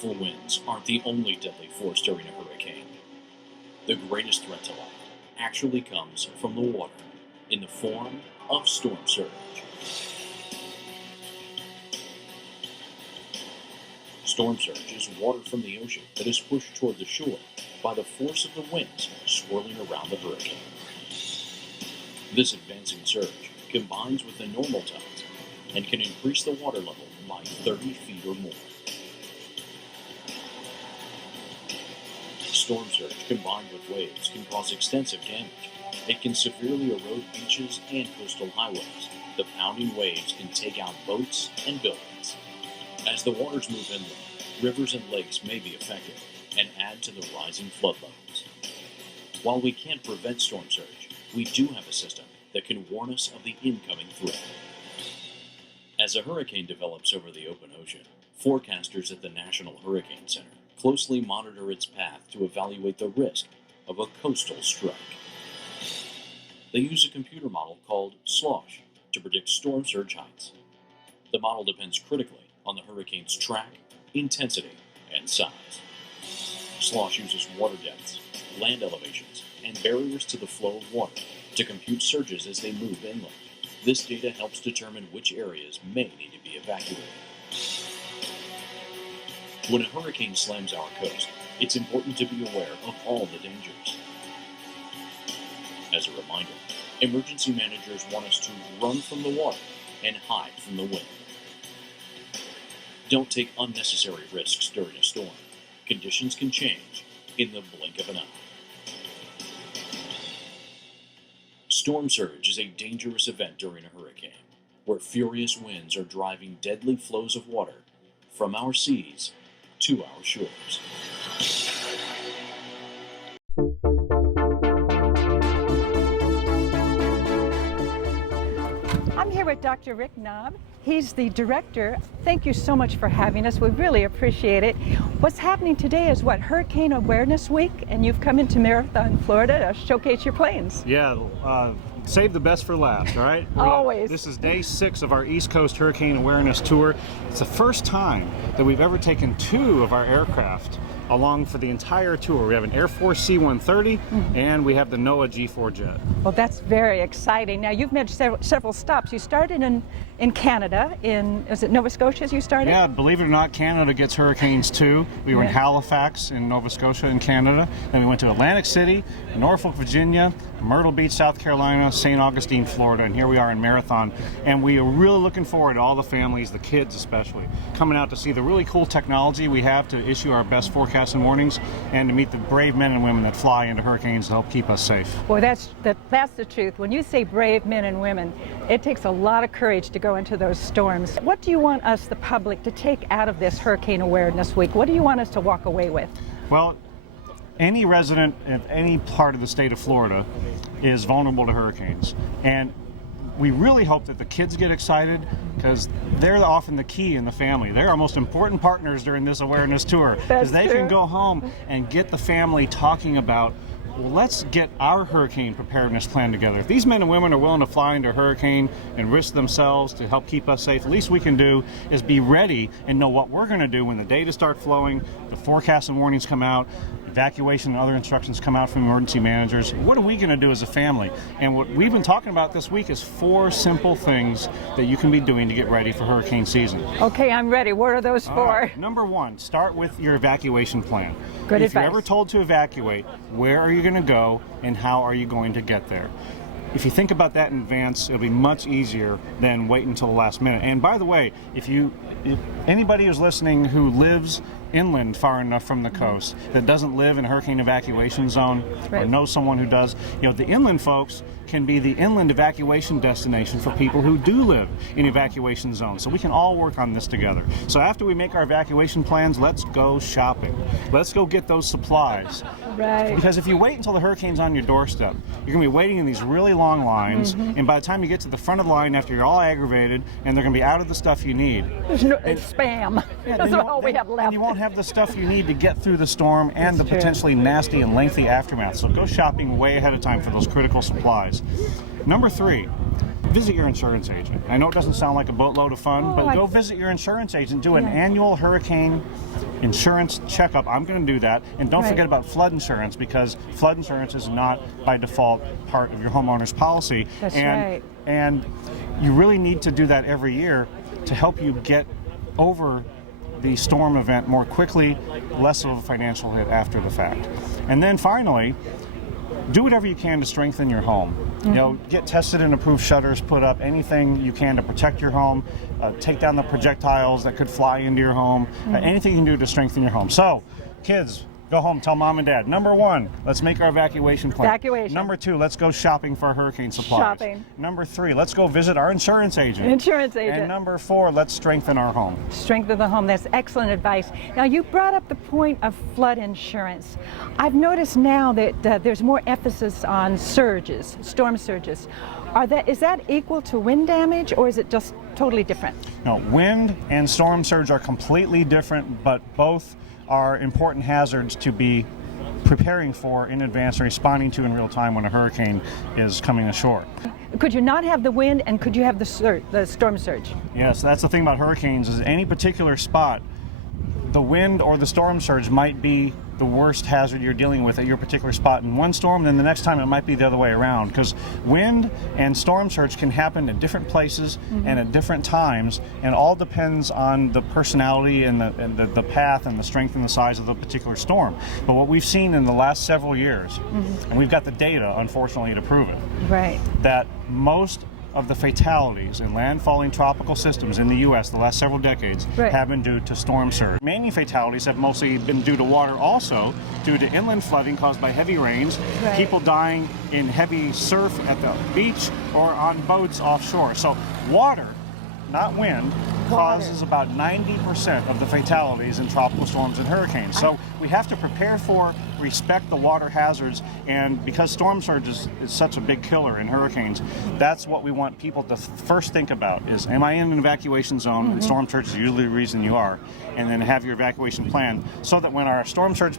powerful winds aren't the only deadly force during a hurricane. The greatest threat to life actually comes from the water in the form of storm surge. Storm surge is water from the ocean that is pushed toward the shore by the force of the winds swirling around the hurricane. This advancing surge combines with the normal tides and can increase the water level by 30 feet or more. Storm surge combined with waves can cause extensive damage. It can severely erode beaches and coastal highways. The pounding waves can take out boats and buildings. As the waters move inland, rivers and lakes may be affected and add to the rising flood levels. While we can't prevent storm surge, we do have a system that can warn us of the incoming threat. As a hurricane develops over the open ocean, forecasters at the National Hurricane Center closely monitor its path to evaluate the risk of a coastal strike. They use a computer model called SLOSH to predict storm surge heights. The model depends critically on the hurricane's track, intensity, and size. SLOSH uses water depths, land elevations, and barriers to the flow of water to compute surges as they move inland. This data helps determine which areas may need to be evacuated. When a hurricane slams our coast, it's important to be aware of all the dangers. As a reminder, emergency managers want us to run from the water and hide from the wind. Don't take unnecessary risks during a storm. Conditions can change in the blink of an eye. Storm surge is a dangerous event during a hurricane, where furious winds are driving deadly flows of water from our seas to our shores. I'm here with Dr. Rick Knob. He's the director. Thank you so much for having us. We really appreciate it. What's happening today is what, Hurricane Awareness Week, and you've come into Marathon, Florida to showcase your planes. Yeah, save the best for last, all right? Always. This is day 6 of our East Coast Hurricane Awareness Tour. It's the first time that we've ever taken 2 of our aircraft along for the entire tour. We have an Air Force C-130 and we have the NOAA G4 jet. Well, that's very exciting. Now, you've made several stops. You started in Canada, is it Nova Scotia you started? Yeah, believe it or not, Canada gets hurricanes too. We were in Halifax in Nova Scotia in Canada. Then we went to Atlantic City, Norfolk, Virginia, Myrtle Beach, South Carolina, St. Augustine, Florida, and here we are in Marathon. And we are really looking forward to all the families, the kids especially, coming out to see the really cool technology we have to issue our best forecasts and warnings and to meet the brave men and women that fly into hurricanes to help keep us safe. Boy, that's the truth. When you say brave men and women, it takes a lot of courage to go into those storms. What do you want us, the public, to take out of this Hurricane Awareness Week? What do you want us to walk away with? Well, any resident of any part of the state of Florida is vulnerable to hurricanes. And we really hope that the kids get excited because they're often the key in the family. They're our most important partners during this awareness tour because they can go home and get the family talking about, well, let's get our hurricane preparedness plan together. If these men and women are willing to fly into a hurricane and risk themselves to help keep us safe, the least we can do is be ready and know what we're going to do when the data start flowing, the forecasts and warnings come out, evacuation and other instructions come out from emergency managers. What are we going to do as a family? And what we've been talking about this week is 4 simple things that you can be doing to get ready for hurricane season. Okay, I'm ready. What are those 4? Right. Number 1, start with your evacuation plan. Good if advice. you're ever told to evacuate, where are you going to go and how are you going to get there? If you think about that in advance, it'll be much easier than wait until the last minute. And by the way, if anybody who's listening who lives inland far enough from the coast that doesn't live in a hurricane evacuation zone or knows someone who does, the inland folks can be the inland evacuation destination for people who do live in evacuation zones. So we can all work on this together. So after we make our evacuation plans, let's go shopping. Let's go get those supplies. Right. Because if you wait until the hurricane's on your doorstep, you're going to be waiting in these really long lines, and by the time you get to the front of the line after you're all aggravated, and they're going to be out of the stuff you need. It's spam. That's all we have left. And you won't have the stuff you need to get through the storm and the potentially nasty and lengthy aftermath. So go shopping way ahead of time for those critical supplies. Number 3, visit your insurance agent. I know it doesn't sound like a boatload of fun, but go visit your insurance agent. Do an annual hurricane insurance checkup. I'm going to do that. And don't forget about flood insurance, because flood insurance is not by default part of your homeowner's policy. That's right. And you really need to do that every year to help you get over the storm event more quickly, less of a financial hit after the fact. And then finally, do whatever you can to strengthen your home. You know, get tested and approved shutters put up, anything you can to protect your home, take down the projectiles that could fly into your home, anything you can do to strengthen your home. So, kids, go home, tell mom and dad. Number 1, let's make our evacuation plan. Number 2, let's go shopping for hurricane supplies. Number 3, let's go visit our insurance agent. And number 4, let's strengthen our home. Strengthen the home. That's excellent advice. Now, you brought up the point of flood insurance. I've noticed now that there's more emphasis on surges, storm surges. Is that equal to wind damage, or is it just totally different? No, wind and storm surge are completely different, but both are important hazards to be preparing for in advance and responding to in real time when a hurricane is coming ashore. Could you not have the wind, and could you have the storm surge? Yes, that's the thing about hurricanes, is any particular spot, the wind or the storm surge might be the worst hazard you're dealing with at your particular spot in one storm, then the next time it might be the other way around, because wind and storm surge can happen at different places and at different times, and all depends on the personality and the path and the strength and the size of the particular storm. But what we've seen in the last several years, and we've got the data, unfortunately, to prove it, that most of the fatalities in landfalling tropical systems in the U.S. the last several decades have been due to storm surge. Many fatalities have mostly been due to water, also due to inland flooding caused by heavy rains, people dying in heavy surf at the beach or on boats offshore. So water, not wind, causes about 90% of the fatalities in tropical storms and hurricanes. So we have to prepare for, respect the water hazards, and because storm surge is such a big killer in hurricanes, that's what we want people to first think about is, am I in an evacuation zone? And storm surge is usually the reason you are. And then have your evacuation plan so that when our storm surge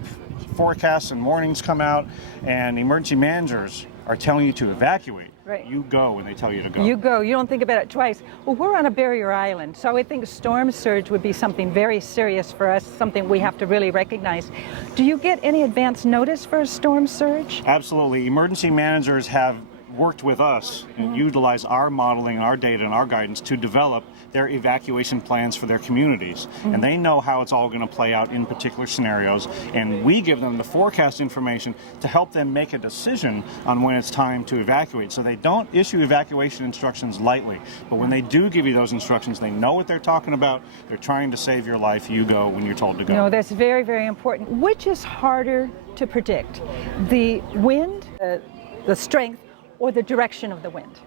forecasts and warnings come out and emergency managers are telling you to evacuate, you go when they tell you to go. You go. You don't think about it twice. Well, we're on a barrier island, so I think storm surge would be something very serious for us, something we have to really recognize. Do you get any advance notice for a storm surge? Absolutely. Emergency managers have worked with us and utilize our modeling, our data, and our guidance to develop their evacuation plans for their communities. And they know how it's all going to play out in particular scenarios, and we give them the forecast information to help them make a decision on when it's time to evacuate. So they don't issue evacuation instructions lightly, but when they do give you those instructions, they know what they're talking about. They're trying to save your life. You go when you're told to go. No, that's very, very important. Which is harder to predict, the wind, the strength, or the direction of the wind?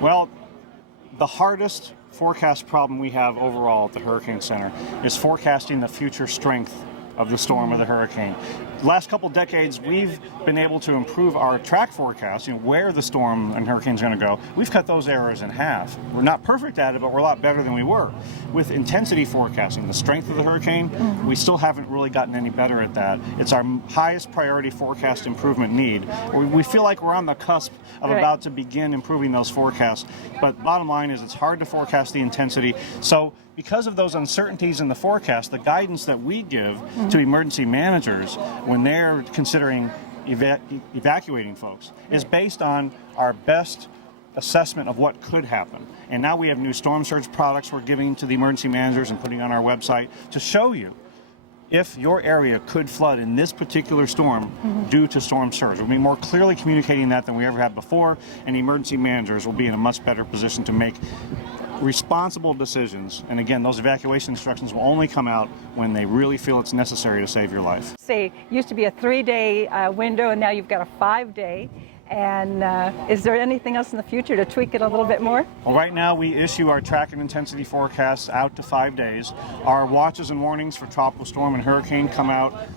Well, the hardest forecast problem we have overall at the Hurricane Center is forecasting the future strength of the storm or the hurricane. Last couple decades, we've been able to improve our track forecast, where the storm and hurricane's going to go. We've cut those errors in half. We're not perfect at it, but we're a lot better than we were. With intensity forecasting, the strength of the hurricane, we still haven't really gotten any better at that. It's our highest priority forecast improvement need. We feel like we're on the cusp of about to begin improving those forecasts, but bottom line is it's hard to forecast the intensity. So because of those uncertainties in the forecast, the guidance that we give to emergency managers when they're considering evacuating folks is based on our best assessment of what could happen. And now we have new storm surge products we're giving to the emergency managers and putting on our website to show you if your area could flood in this particular storm due to storm surge. We'll be more clearly communicating that than we ever have before, and emergency managers will be in a much better position to make responsible decisions. And again, those evacuation instructions will only come out when they really feel it's necessary to save your life. Say, used to be a 3-day window, and now you've got a 5-day. And is there anything else in the future to tweak it a little bit more? Well, right now we issue our track and intensity forecasts out to 5 days. Our watches and warnings for tropical storm and hurricane come out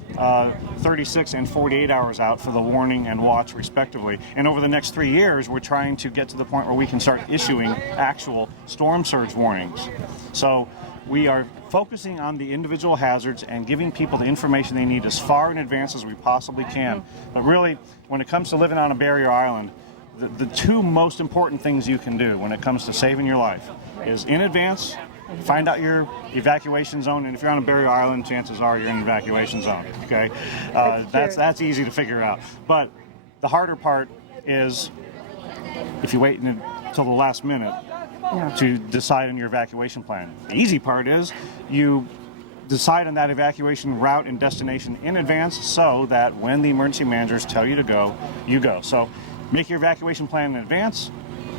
36 and 48 hours out for the warning and watch respectively. And over the next 3 years, we're trying to get to the point where we can start issuing actual storm surge warnings. So we are focusing on the individual hazards and giving people the information they need as far in advance as we possibly can. But really, when it comes to living on a barrier island, the two most important things you can do when it comes to saving your life is in advance, find out your evacuation zone, and if you're on a barrier island, chances are you're in an evacuation zone. Okay, that's easy to figure out. But the harder part is if you wait until the last minute to decide on your evacuation plan. The easy part is you decide on that evacuation route and destination in advance so that when the emergency managers tell you to go, you go. So make your evacuation plan in advance,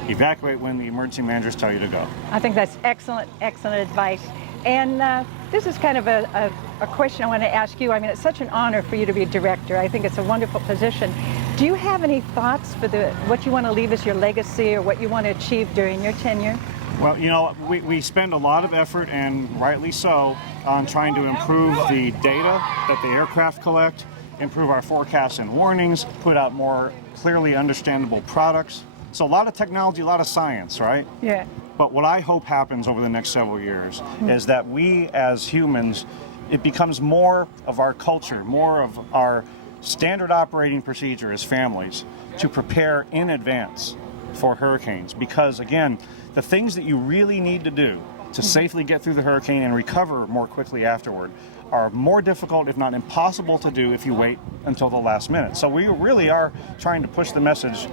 evacuate when the emergency managers tell you to go. I think that's excellent advice. And this is kind of a question I want to ask you. I mean, it's such an honor for you to be a director. I think it's a wonderful position. Do you have any thoughts for what you want to leave as your legacy or what you want to achieve during your tenure? Well, you know, we spend a lot of effort, and rightly so, on trying to improve the data that the aircraft collect, improve our forecasts and warnings, put out more clearly understandable products. So a lot of technology, a lot of science, right? Yeah. But what I hope happens over the next several years is that we as humans, it becomes more of our culture, more of our standard operating procedure as families to prepare in advance for hurricanes. Because again, the things that you really need to do to safely get through the hurricane and recover more quickly afterward are more difficult, if not impossible, to do if you wait until the last minute. So we really are trying to push the message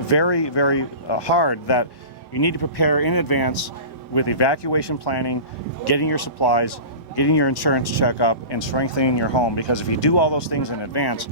very, very hard that you need to prepare in advance with evacuation planning, getting your supplies, getting your insurance checkup, and strengthening your home. Because if you do all those things in advance,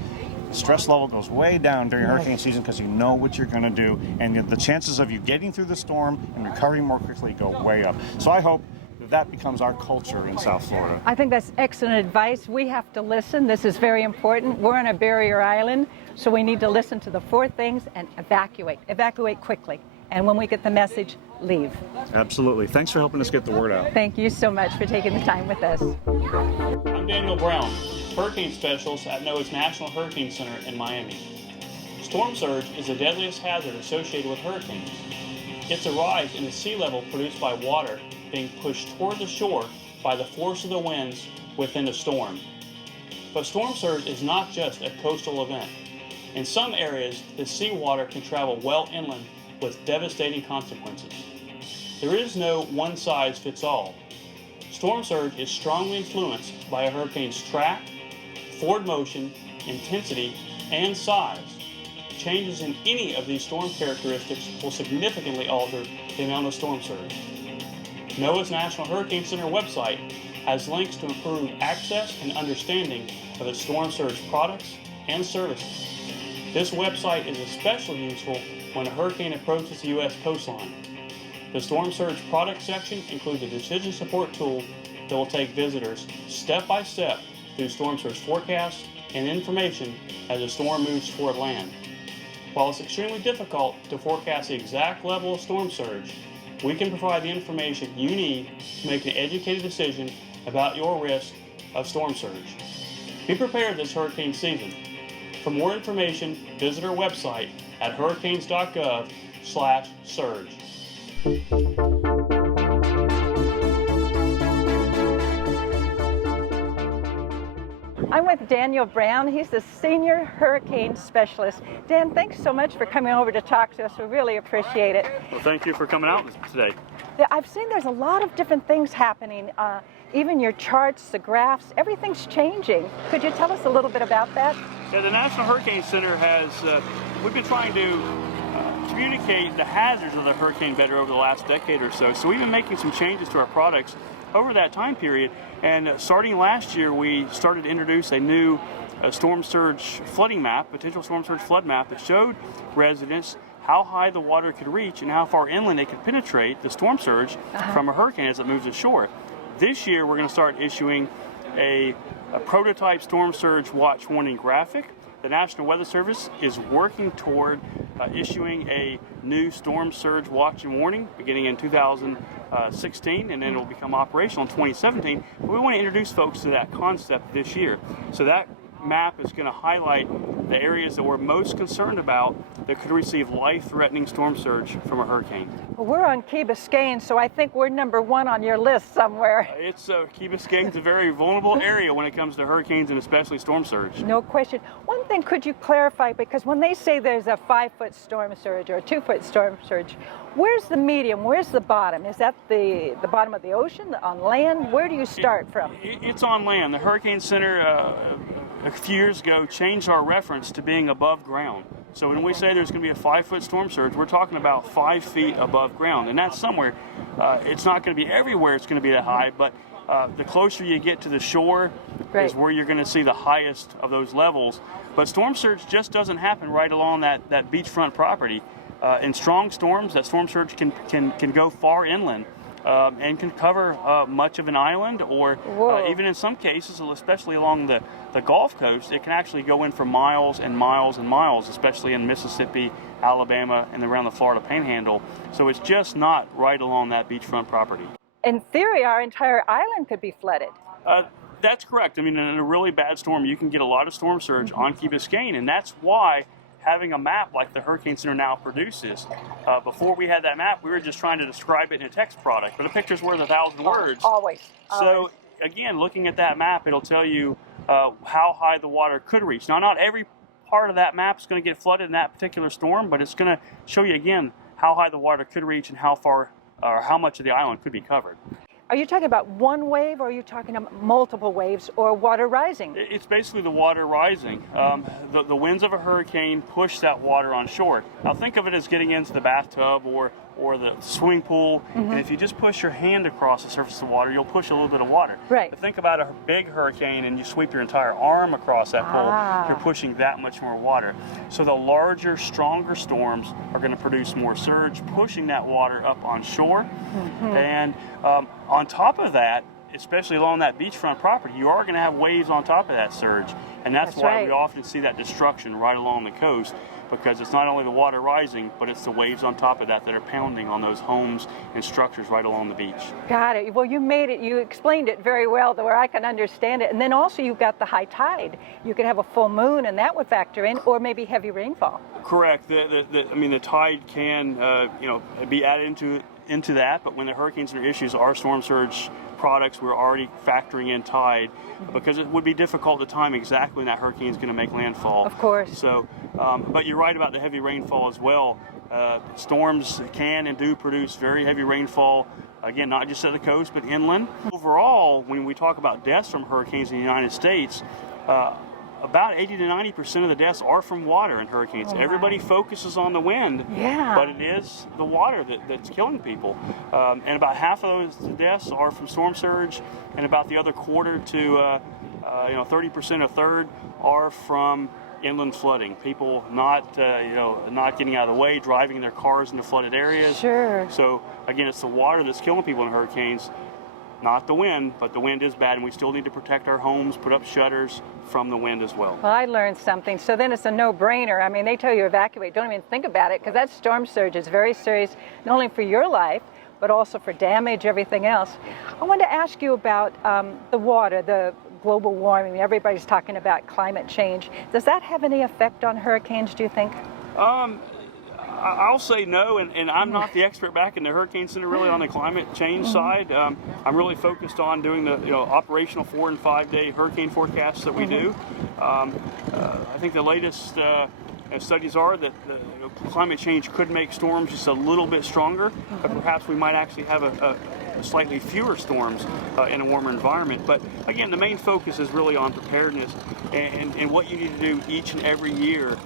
the stress level goes way down during hurricane season because you know what you're going to do, and the chances of you getting through the storm and recovering more quickly go way up. So I hope that becomes our culture in South Florida. I think that's excellent advice. We have to listen. This is very important. We're on a barrier island, so we need to listen to the 4 things and evacuate. Evacuate quickly. And when we get the message, leave. Absolutely. Thanks for helping us get the word out. Thank you so much for taking the time with us. I'm Daniel Brown, Hurricane Specialist at NOAA's National Hurricane Center in Miami. Storm surge is the deadliest hazard associated with hurricanes. It's a rise in the sea level produced by water being pushed toward the shore by the force of the winds within the storm. But storm surge is not just a coastal event. In some areas, the seawater can travel well inland with devastating consequences. There is no one-size-fits-all. Storm surge is strongly influenced by a hurricane's track, forward motion, intensity, and size. Changes in any of these storm characteristics will significantly alter the amount of storm surge. NOAA's National Hurricane Center website has links to improve access and understanding of its storm surge products and services. This website is especially useful when a hurricane approaches the U.S. coastline. The Storm Surge product section includes a decision support tool that will take visitors step by step through storm surge forecasts and information as the storm moves toward land. While it's extremely difficult to forecast the exact level of storm surge, we can provide the information you need to make an educated decision about your risk of storm surge. Be prepared this hurricane season. For more information, visit our website at hurricanes.gov/surge. I'm with Daniel Brown. He's the Senior Hurricane Specialist. Dan, thanks so much for coming over to talk to us. We really appreciate it. Well, thank you for coming out today. Yeah, I've seen there's a lot of different things happening. Even your charts, the graphs, everything's changing. Could you tell us a little bit about that? Yeah, the National Hurricane Center has, we've been trying to communicate the hazards of the hurricane better over the last decade or so. So we've been making some changes to our products over that time period. And starting last year, we started to introduce a new storm surge flooding map, potential storm surge flood map that showed residents how high the water could reach and how far inland it could penetrate the storm surge from a hurricane as it moves ashore. This year, we're going to start issuing a prototype storm surge watch warning graphic. The National Weather Service is working toward issuing a new storm surge watch and warning beginning in 2016, and then it will become operational in 2017. But we want to introduce folks to that concept this year. So that map is going to highlight the areas that we're most concerned about that could receive life-threatening storm surge from a hurricane. Well, we're on Key Biscayne, so I think we're number one on your list somewhere. Key Biscayne's a very vulnerable area when it comes to hurricanes and especially storm surge. No question. One thing, could you clarify, because when they say there's a 5-foot storm surge or a 2-foot storm surge, where's the medium? Where's the bottom? Is that the bottom of the ocean, on land? Where do you start from? It's on land. The Hurricane Center a few years ago changed our reference to being above ground. So when we say there's going to be a 5-foot storm surge, we're talking about 5 feet above ground, and that's somewhere. It's not going to be everywhere it's going to be that high, but the closer you get to the shore is where you're going to see the highest of those levels. But storm surge just doesn't happen right along that beachfront property. In strong storms, that storm surge can go far inland. And can cover much of an island, or even in some cases, especially along the Gulf Coast, it can actually go in for miles and miles and miles, especially in Mississippi, Alabama, and around the Florida Panhandle. So it's just not right along that beachfront property. In theory, our entire island could be flooded. That's correct. I mean, in a really bad storm, you can get a lot of storm surge on Key Biscayne, and that's why having a map like the Hurricane Center now produces. Before we had that map, we were just trying to describe it in a text product, but a picture's worth 1,000 words. Always. So again, looking at that map, it'll tell you how high the water could reach. Now, not every part of that map is going to get flooded in that particular storm, but it's going to show you again how high the water could reach and how far or how much of the island could be covered. Are you talking about one wave, or are you talking about multiple waves, or water rising? It's basically the water rising. The winds of a hurricane push that water on shore. Now think of it as getting into the bathtub or the swimming pool, and if you just push your hand across the surface of the water, you'll push a little bit of water. Right. But think about a big hurricane and you sweep your entire arm across that pool, you're pushing that much more water. So the larger, stronger storms are going to produce more surge, pushing that water up on shore. And on top of that, especially along that beachfront property, you are going to have waves on top of that surge. And that's why we often see that destruction right along the coast, because it's not only the water rising, but it's the waves on top of that are pounding on those homes and structures right along the beach. Got it. Well, you explained it very well, where I can understand it. And then also you've got the high tide. You could have a full moon, and that would factor in, or maybe heavy rainfall. Correct. The tide can be added into that, but when the Hurricane Center issues our storm surge products, we're already factoring in tide, because it would be difficult to time exactly when that hurricane is going to make landfall. Of course. So, but you're right about the heavy rainfall as well. Storms can and do produce very heavy rainfall, again, not just at the coast, but inland. Overall, when we talk about deaths from hurricanes in the United States, about 80 to 90% of the deaths are from water in hurricanes. Everybody focuses on the wind, but it is the water that's killing people. And about half of those deaths are from storm surge, and about the other quarter to 30%, a third, are from inland flooding. People not getting out of the way, driving their cars into flooded areas. Sure. So again, it's the water that's killing people in hurricanes, not the wind, but the wind is bad, and we still need to protect our homes, put up shutters from the wind as well. Well, I learned something. So then it's a no-brainer. I mean, they tell you evacuate. Don't even think about it, because that storm surge is very serious, not only for your life, but also for damage, everything else. I wanted to ask you about the water, the global warming. Everybody's talking about climate change. Does that have any effect on hurricanes, do you think? I'll say no, and I'm not the expert back in the Hurricane Center really on the climate change side. I'm really focused on doing the operational 4- and 5-day hurricane forecasts that we do. I think the latest studies are that climate change could make storms just a little bit stronger, but perhaps we might actually have a slightly fewer storms in a warmer environment. But again, the main focus is really on preparedness and what you need to do each and every year.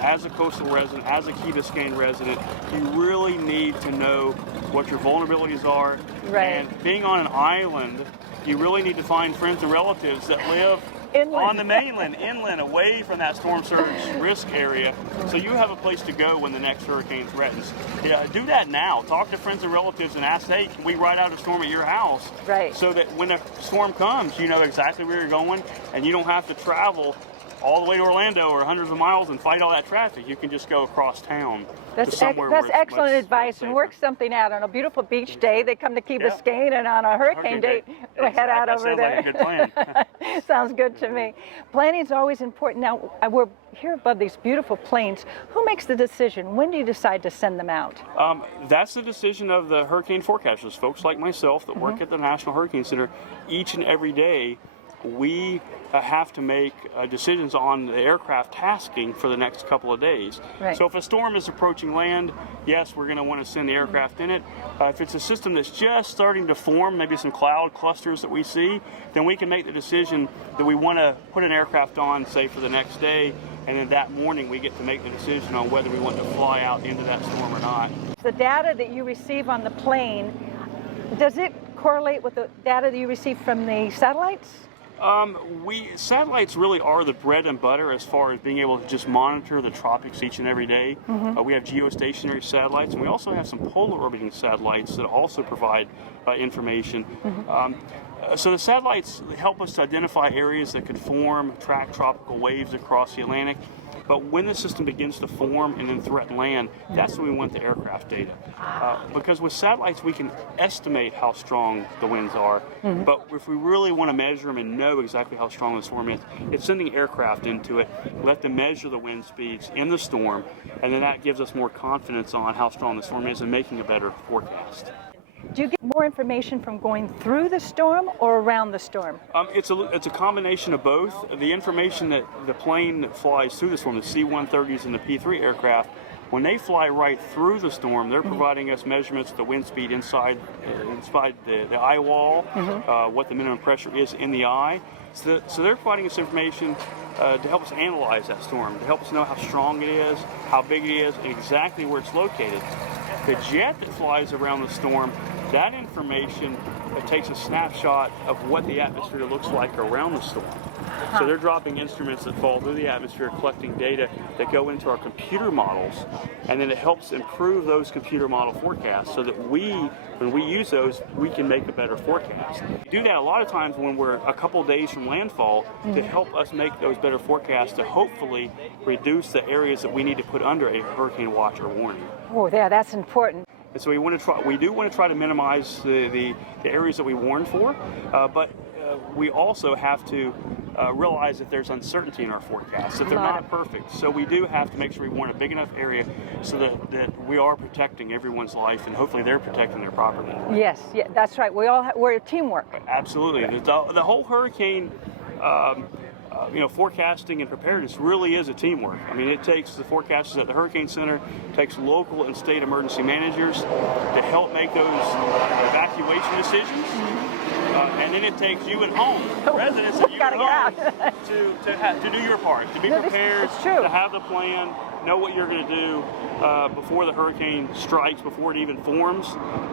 As a coastal resident, as a Key Biscayne resident, you really need to know what your vulnerabilities are. Right. And being on an island, you really need to find friends and relatives that live inland, on the mainland, inland, away from that storm surge risk area, so you have a place to go when the next hurricane threatens. Do that now. Talk to friends and relatives and ask, hey, can we ride out a storm at your house? Right. So that when a storm comes, you know exactly where you're going, and you don't have to travel all the way to Orlando or hundreds of miles and fight all that traffic. You can just go across town. That's excellent advice, and work something out. On a beautiful beach day, they come to Key Biscayne, and on a hurricane day, we head out over there. Like a good plan. Sounds good to me. Planning is always important. Now, we're here above these beautiful planes. Who makes the decision? When do you decide to send them out? That's the decision of the hurricane forecasters, folks like myself that work at the National Hurricane Center. Each and every day, we have to make decisions on the aircraft tasking for the next couple of days. Right. So if a storm is approaching land, yes, we're going to want to send the aircraft in it. If it's a system that's just starting to form, maybe some cloud clusters that we see, then we can make the decision that we want to put an aircraft on, say, for the next day, and then that morning we get to make the decision on whether we want to fly out into that storm or not. The data that you receive on the plane, does it correlate with the data that you receive from the satellites? Satellites really are the bread and butter as far as being able to just monitor the tropics each and every day. We have geostationary satellites, and we also have some polar orbiting satellites that also provide information. So the satellites help us to identify areas that could form, track tropical waves across the Atlantic. But when the system begins to form and then threaten land, that's when we want the aircraft data. Because with satellites, we can estimate how strong the winds are. But if we really want to measure them and know exactly how strong the storm is, it's sending aircraft into it, let them measure the wind speeds in the storm, and then that gives us more confidence on how strong the storm is and making a better forecast. Do you get more information from going through the storm or around the storm? It's a combination of both. The information that the plane that flies through the storm, the C-130s and the P-3 aircraft, when they fly right through the storm, they're providing us measurements of the wind speed inside the eye wall, what the minimum pressure is in the eye. So they're providing us information to help us analyze that storm, to help us know how strong it is, how big it is, and exactly where it's located. The jet that flies around the storm, that information takes a snapshot of what the atmosphere looks like around the storm. So they're dropping instruments that fall through the atmosphere, collecting data that go into our computer models, and then it helps improve those computer model forecasts so that when we use those, we can make a better forecast. We do that a lot of times when we're a couple days from landfall to help us make those better forecasts to hopefully reduce the areas that we need to put under a hurricane watch or warning. Oh, yeah, that's important. And so we do want to try to minimize the areas that we warn for, but we also have to realize that there's uncertainty in our forecasts, that they're not perfect. So we do have to make sure we warn a big enough area so that we are protecting everyone's life and hopefully they're protecting their property. Yes, yeah, that's right. We're a teamwork. Absolutely. Right. The whole hurricane forecasting and preparedness really is a teamwork. I mean, it takes the forecasters at the Hurricane Center, takes local and state emergency managers to help make those evacuation decisions. And then it takes you at home, residents of you at home, to do your part, to be prepared, to have the plan, know what you're going to do before the hurricane strikes, before it even forms,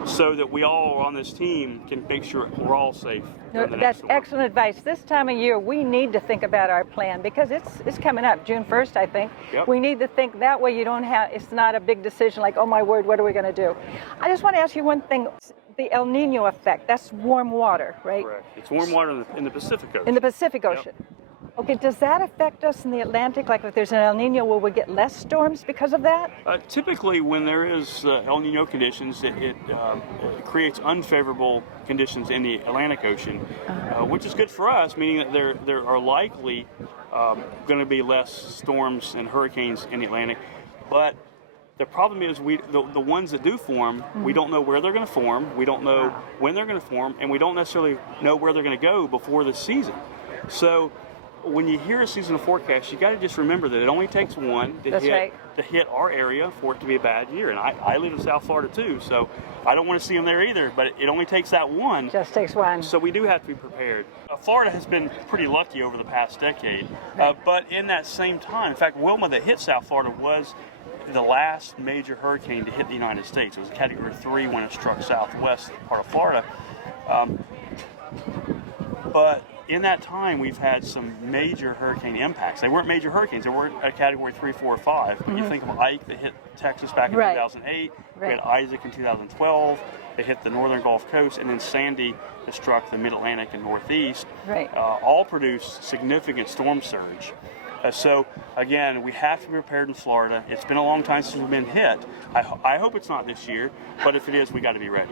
so that we all on this team can make sure we're all safe. That's excellent advice. This time of year, we need to think about our plan because it's coming up June 1st, I think. Yep. We need to think that way. It's not a big decision like, oh my word, what are we going to do? I just want to ask you one thing. The El Nino effect, that's warm water, right? Correct. It's warm water in the Pacific Ocean. In the Pacific Ocean. Yep. Okay, does that affect us in the Atlantic? Like if there's an El Nino, will we get less storms because of that? Typically, when there is El Nino conditions, it creates unfavorable conditions in the Atlantic Ocean, which is good for us, meaning that there are likely going to be less storms and hurricanes in the Atlantic. But the problem is the ones that do form, we don't know where they're going to form, we don't know when they're going to form, and we don't necessarily know where they're going to go before the season. So when you hear a seasonal forecast, you got to just remember that it only takes one to hit our area for it to be a bad year. And I live in South Florida too, so I don't want to see them there either, but it only takes that one. Just takes one. So we do have to be prepared. Florida has been pretty lucky over the past decade, but in that same time, in fact, Wilma that hit South Florida was the last major hurricane to hit the United States. It was a Category 3 when it struck southwest part of Florida. But in that time, we've had some major hurricane impacts. They weren't major hurricanes. They weren't a Category 3, 4, or 5. But you think of Ike that hit Texas back in 2008. We had Isaac in 2012. It hit the northern Gulf Coast. And then Sandy that struck the Mid-Atlantic and Northeast. All produced significant storm surge. So again, we have to be prepared in Florida. It's been a long time since we've been hit. I hope it's not this year, but if it is, we got to be ready.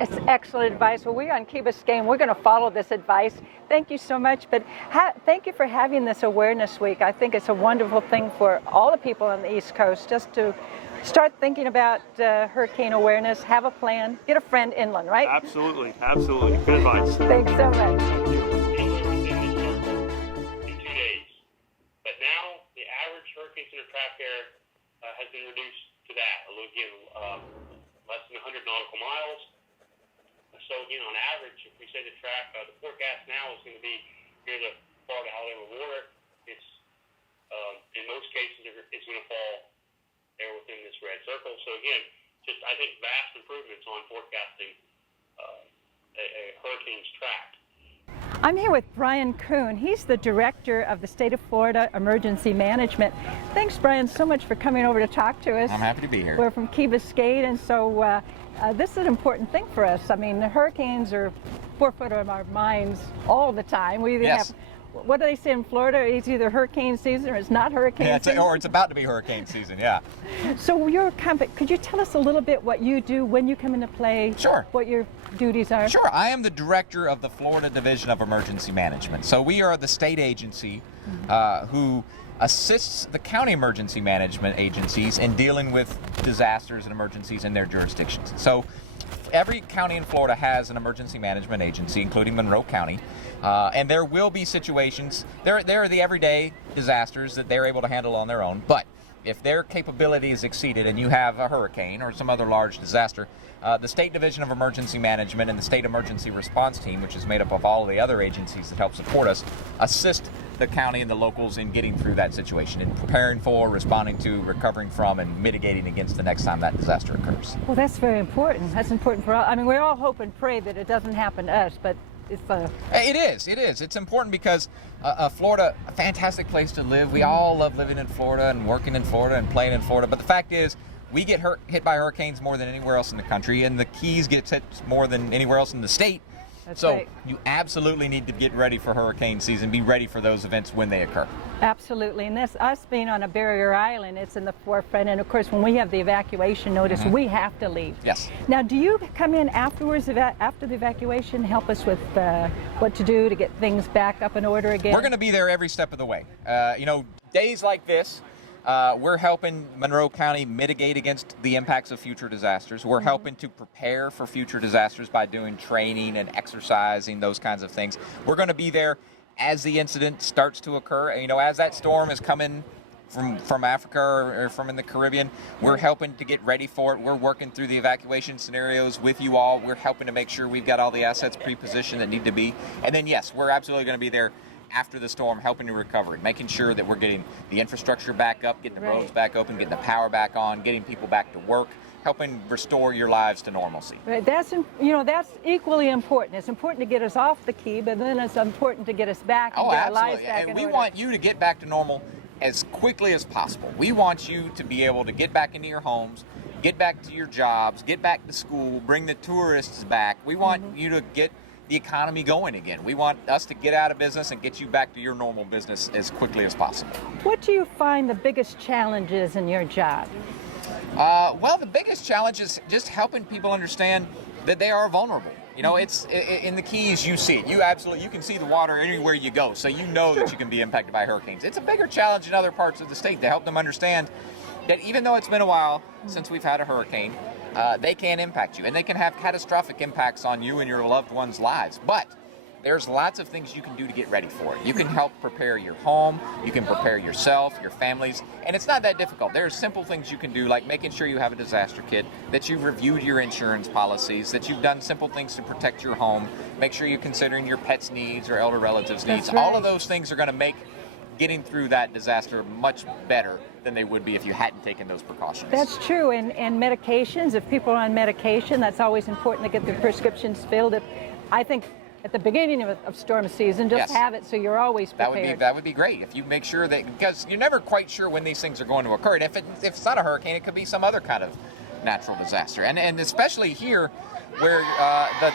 It's excellent advice. Well, we're on Key Biscayne. We're going to follow this advice. Thank you so much. But thank you for having this awareness week. I think it's a wonderful thing for all the people on the East Coast just to start thinking about hurricane awareness, have a plan, get a friend inland, right? Absolutely, absolutely. Good advice. Thanks so much. Thank you. But now the average hurricane center track air has been reduced to that. Again, less than 100 nautical miles. So again, on average, if we say the forecast now is going to be near the Florida Alabama border, it's in most cases it's going to fall there within this red circle. So again, just I think vast improvements on forecasting a hurricane's track. I'm here with Brian Kuhn. He's the director of the State of Florida Emergency Management. Thanks, Brian, so much for coming over to talk to us. I'm happy to be here. We're from Key Biscayne, and so this is an important thing for us. I mean, the hurricanes are forefront of our minds all the time. We either have, what do they say in Florida? It's either hurricane season or it's not hurricane season. Or it's about to be hurricane season, yeah. So your company, could you tell us a little bit what you do, when you come into play? Sure. What your duties are? Sure. I am the director of the Florida Division of Emergency Management. So we are the state agency who assists the county emergency management agencies in dealing with disasters and emergencies in their jurisdictions. So every county in Florida has an emergency management agency, including Monroe County, and there will be situations, there are the everyday disasters that they're able to handle on their own, but if their capability is exceeded and you have a hurricane or some other large disaster, the State Division of Emergency Management and the State Emergency Response Team, which is made up of all of the other agencies that help support us, assist the county and the locals in getting through that situation and preparing for, responding to, recovering from, and mitigating against the next time that disaster occurs. Well, that's very important. That's important for all. I mean, we all hope and pray that it doesn't happen to us, but it's It is. It's important because Florida, a fantastic place to live. We all love living in Florida and working in Florida and playing in Florida. But the fact is, we get hit by hurricanes more than anywhere else in the country, and the Keys gets hit more than anywhere else in the state. That's right. You absolutely need to get ready for hurricane season, be ready for those events when they occur. Absolutely, and this, us being on a barrier island, it's in the forefront, and of course when we have the evacuation notice, we have to leave. Yes. Now, do you come in afterwards, after the evacuation, help us with what to do to get things back up in order again? We're going to be there every step of the way. Days like this, we're helping Monroe County mitigate against the impacts of future disasters. We're helping to prepare for future disasters by doing training and exercising, those kinds of things. We're going to be there as the incident starts to occur. As that storm is coming from Africa or from in the Caribbean, we're helping to get ready for it. We're working through the evacuation scenarios with you all. We're helping to make sure we've got all the assets pre-positioned that need to be. And then, yes, we're absolutely going to be there after the storm, helping to recover, making sure that we're getting the infrastructure back up, getting the roads back open, getting the power back on, getting people back to work, helping restore your lives to normalcy. Right. That's equally important. It's important to get us off the key, but then it's important to get us back and get our lives back in we order. want you to get back to normal as quickly as possible. We want you to be able to get back into your homes, get back to your jobs, get back to school, bring the tourists back. We want you to get the economy going again. We want us to get out of business and get you back to your normal business as quickly as possible. What do you find the biggest challenges in your job? Well, the biggest challenge is just helping people understand that they are vulnerable. It's in the Keys, you see it. You can see the water anywhere you go, so you know that you can be impacted by hurricanes. It's a bigger challenge in other parts of the state to help them understand that even though it's been a while since we've had a hurricane, they can impact you, and they can have catastrophic impacts on you and your loved ones' lives. But there's lots of things you can do to get ready for it. You can help prepare your home, you can prepare yourself, your families, and it's not that difficult. There's simple things you can do, like making sure you have a disaster kit, that you've reviewed your insurance policies, that you've done simple things to protect your home, make sure you're considering your pet's needs or elder relatives' needs. That's right. All of those things are going to make getting through that disaster much better than they would be if you hadn't taken those precautions. That's true, and medications, if people are on medication, that's always important to get their prescriptions filled. I think at the beginning of storm season, just have it so you're always prepared. That would be great if you make sure that, because you're never quite sure when these things are going to occur. And if it's not a hurricane, it could be some other kind of natural disaster. And especially here, where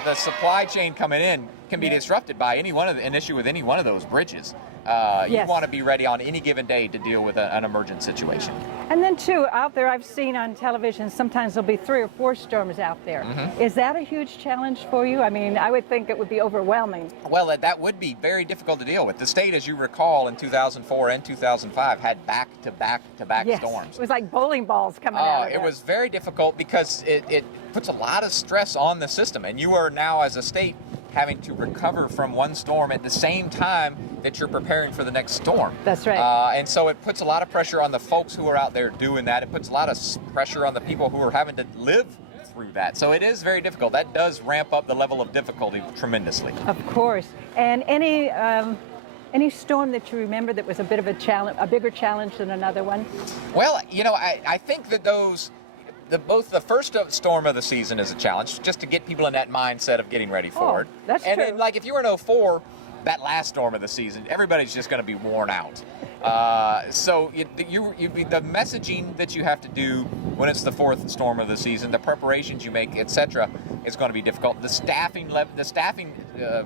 the supply chain coming in, can be disrupted by an issue with any one of those bridges. You Yes. want to be ready on any given day to deal with an emergent situation. And then too, out there, I've seen on television, sometimes there'll be 3 or 4 storms out there. Is that a huge challenge for you? I mean, I would think it would be overwhelming. Well, that would be very difficult to deal with. The state, as you recall, in 2004 and 2005, had back-to-back-to-back Yes. storms. It was like bowling balls coming out of It was very difficult because it puts a lot of stress on the system, and you are now, as a state, having to recover from one storm at the same time that you're preparing for the next storm. That's right. And so it puts a lot of pressure on the folks who are out there doing that. It puts a lot of pressure on the people who are having to live through that. So it is very difficult. That does ramp up the level of difficulty tremendously. Of course. And any storm that you remember that was a bit of a challenge, a bigger challenge than another one? Well, I think that both the first storm of the season is a challenge, just to get people in that mindset of getting ready for it. That's and true. then, like, if you were in 04, that last storm of the season, everybody's just going to be worn out. So the messaging that you have to do when it's the 4th storm of the season, the preparations you make, etc., is going to be difficult. The staffing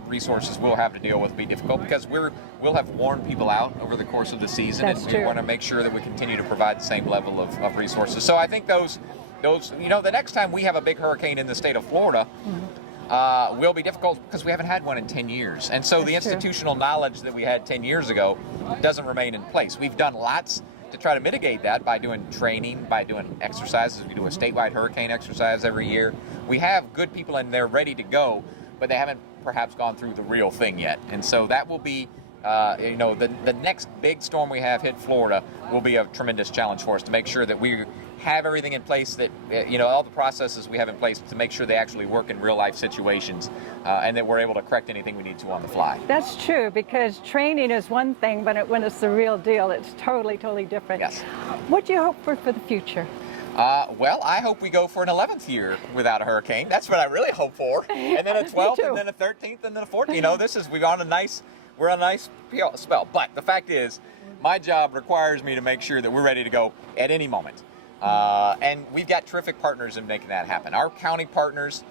resources we'll have to deal with will be difficult because we'll have worn people out over the course of the season, That's and true. we want to make sure that we continue to provide the same level of resources. So I think those, the next time we have a big hurricane in the state of Florida, will be difficult because we haven't had one in 10 years. And so the That's true. institutional knowledge that we had 10 years ago doesn't remain in place. We've done lots to try to mitigate that by doing training, by doing exercises. We do a statewide hurricane exercise every year. We have good people in there ready to go, but they haven't perhaps gone through the real thing yet. And so that will be, the next big storm we have hit Florida will be a tremendous challenge for us to make sure that we have everything in place, that all the processes we have in place to make sure they actually work in real life situations, and that we're able to correct anything we need to on the fly. That's true, because training is one thing, but when it's the real deal, it's totally, totally different. Yes. What do you hope for the future? Well, I hope we go for an 11th year without a hurricane. That's what I really hope for. And then a 12th, too. and then a 13th, and then a 14th. We're on a nice spell. But the fact is, my job requires me to make sure that we're ready to go at any moment. And we've got terrific partners in making that happen. Our county partners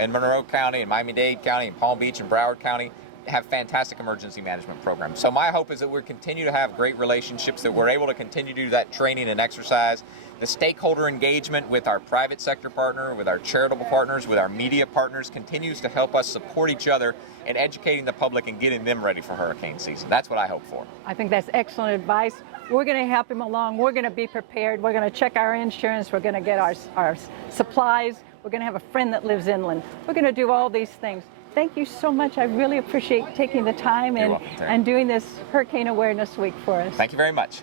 in Monroe County and Miami-Dade County and Palm Beach and Broward County have fantastic emergency management programs. So my hope is that we'll continue to have great relationships, that we're able to continue to do that training and exercise. The stakeholder engagement with our private sector partner, with our charitable partners, with our media partners continues to help us support each other in educating the public and getting them ready for hurricane season. That's what I hope for. I think that's excellent advice. We're going to help him along. We're going to be prepared. We're going to check our insurance. We're going to get our supplies. We're going to have a friend that lives inland. We're going to do all these things. Thank you so much. I really appreciate taking the time You're welcome, Terri. and doing this Hurricane Awareness Week for us. Thank you very much.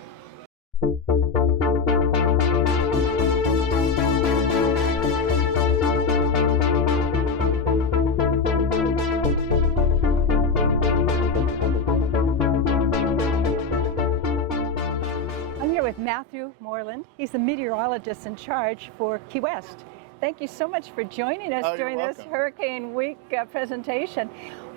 I'm here with Matthew Moreland. He's the meteorologist in charge for Key West. Thank you so much for joining us Oh, during you're this welcome. Hurricane Week presentation.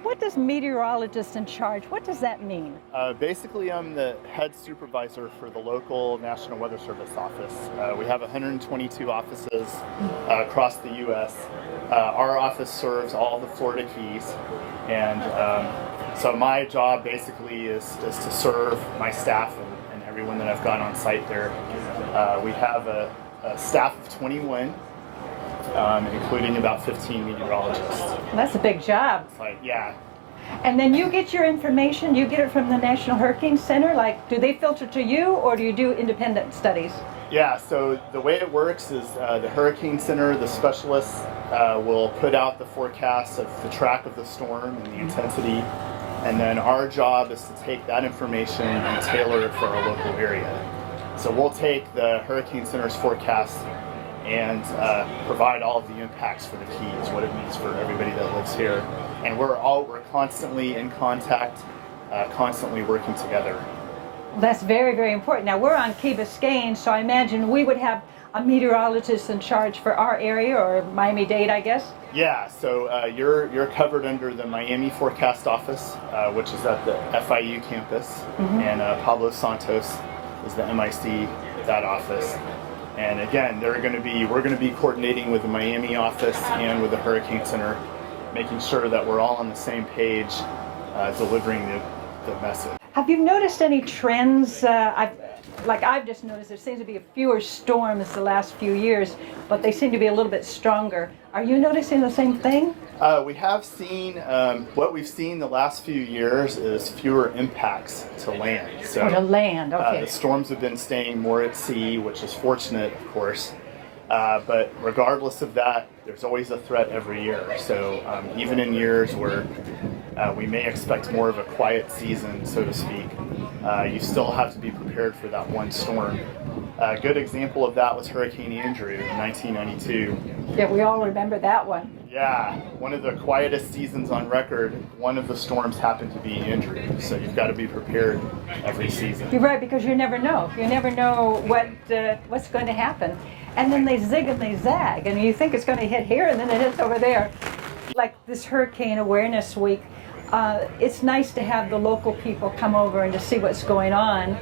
What does meteorologist in charge, what does that mean? Basically, I'm the head supervisor for the local National Weather Service office. We have 122 offices across the U.S. Our office serves all the Florida Keys, and so my job basically is to serve my staff and everyone that I've got on site there. We have a staff of 21. Including about 15 meteorologists. That's a big job. Like, yeah. And then you get your information, you get it from the National Hurricane Center? Like, do they filter to you, or do you do independent studies? Yeah, so the way it works is the Hurricane Center, the specialists will put out the forecast of the track of the storm and the intensity, and then our job is to take that information and tailor it for our local area. So we'll take the Hurricane Center's forecast and provide all of the impacts for the Keys, what it means for everybody that lives here. And we're constantly in contact, constantly working together. That's very, very important. Now, we're on Key Biscayne, so I imagine we would have a meteorologist in charge for our area, or Miami-Dade, I guess? Yeah, so you're covered under the Miami Forecast Office, which is at the FIU campus, and Pablo Santos is the MIC, that office. And again, we're going to be coordinating with the Miami office and with the Hurricane Center making sure that we're all on the same page, delivering the message. Have you noticed any trends? I've just noticed there seems to be fewer storms the last few years, but they seem to be a little bit stronger. Are you noticing the same thing? We have seen, what we've seen the last few years is fewer impacts to land. So, to land, okay. The storms have been staying more at sea, which is fortunate, of course. But regardless of that, there's always a threat every year. So even in years where we may expect more of a quiet season, so to speak, you still have to be prepared for that one storm. A good example of that was Hurricane Andrew in 1992. Yeah, we all remember that one. Yeah, one of the quietest seasons on record. One of the storms happened to be Andrew, so you've got to be prepared every season. You're right, because you never know. You never know what's going to happen. And then they zig and they zag, and you think it's going to hit here, and then it hits over there. Like this Hurricane Awareness Week, it's nice to have the local people come over and to see what's going on.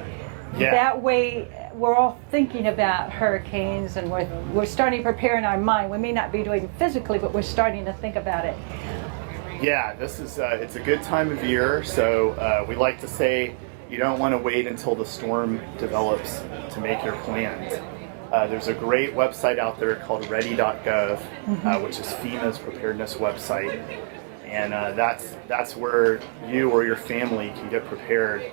Yeah. That way, we're all thinking about hurricanes, and we're starting to prepare in our mind. We may not be doing it physically, but we're starting to think about it. Yeah, this is it's a good time of year, so we like to say you don't want to wait until the storm develops to make your plans. There's a great website out there called ready.gov, which is FEMA's preparedness website, and that's where you or your family can get prepared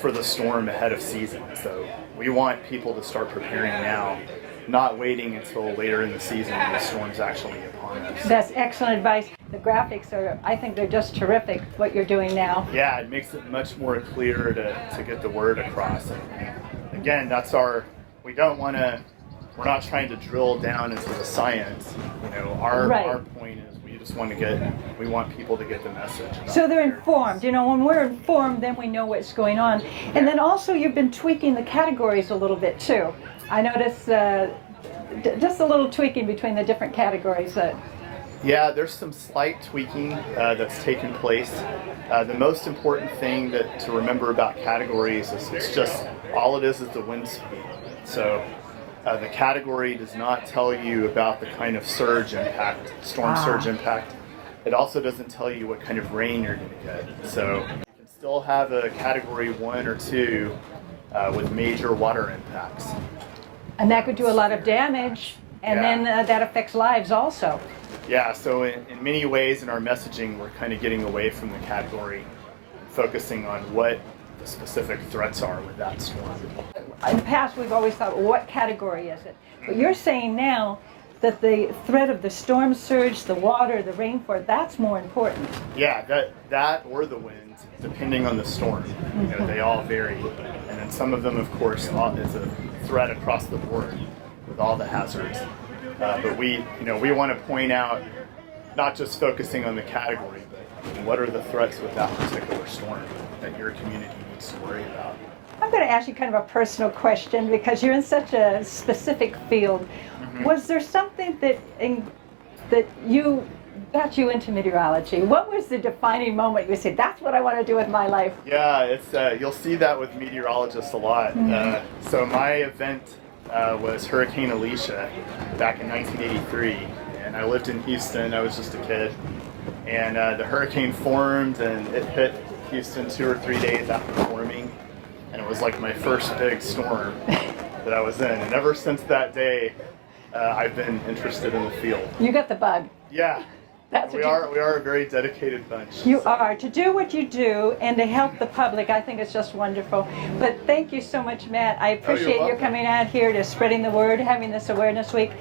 for the storm ahead of season. So we want people to start preparing now, not waiting until later in the season when the storm's actually upon us. That's excellent advice. The graphics I think they're just terrific, what you're doing now. Yeah, it makes it much more clear to get the word across. And again, we're not trying to drill down into the science. Our point is we want people to get the message. So they're informed. When we're informed, then we know what's going on. And then also you've been tweaking the categories a little bit too. I noticed just a little tweaking between the different categories. Yeah, there's some slight tweaking that's taken place. The most important thing to remember about categories is it's just all it is the wind speed. So the category does not tell you about the kind of surge impact, storm surge impact. It also doesn't tell you what kind of rain you're going to get. So you can still have a category 1 or 2 with major water impacts. And that could do a lot of damage, and then that affects lives also. Yeah, so in many ways in our messaging, we're kind of getting away from the category and focusing on what the specific threats are with that storm. In the past, we've always thought, what category is it? But you're saying now that the threat of the storm surge, the water, the rainfall, that's more important. Yeah, that or the wind, depending on the storm. They all vary. And then some of them, of course, is a threat across the board with all the hazards. But we want to point out, not just focusing on the category, but what are the threats with that particular storm that your community needs to worry about. I'm going to ask you kind of a personal question because you're in such a specific field. Was there something that got you into meteorology? What was the defining moment you said, that's what I want to do with my life? Yeah, it's you'll see that with meteorologists a lot. So my event was Hurricane Alicia back in 1983, and I lived in Houston. I was just a kid, and the hurricane formed and it hit Houston 2 or 3 days after forming, and it was like my first big storm that I was in. And ever since that day, I've been interested in the field. You got the bug. Yeah. We are a very dedicated bunch. You are. To do what you do and to help the public, I think it's just wonderful. But thank you so much, Matt. I appreciate you coming out here to spreading the word, having this awareness week.